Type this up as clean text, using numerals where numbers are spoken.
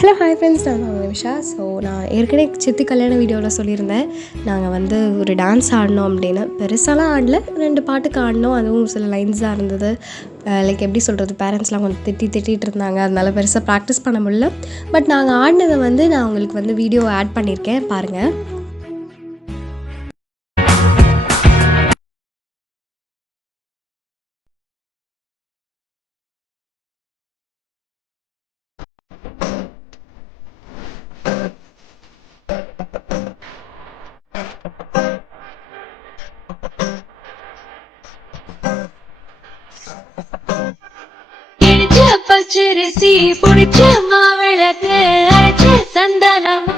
Hello hi friends, நான் உங்கள் Nimisha. So நான் ஏற்கனவே சித்தி கல்யாண வீடியோவில் சொல்லியிருந்தேன், நாங்கள் வந்து ஒரு டான்ஸ் ஆடினோம் அப்படின்னு. பெருசாலாம் ஆடல, 2 பாட்டுக்கு ஆடினோம். அதுவும் சில லைன்ஸ் தான் இருந்தது. லைக் எப்படி சொல்கிறது, பேரண்ட்ஸ்லாம் கொஞ்சம் திட்டிகிட்டு இருந்தாங்க, அதனால பெருசாக ப்ராக்டிஸ் பண்ண முடியல. பட் நாங்கள் ஆடினதை வந்து நான் உங்களுக்கு வந்து வீடியோ ஆட் பண்ணியிருக்கேன், பாருங்கள். பச்சரிசி புடிச்ச மாவிளக்கு அரைச்ச சந்தனம்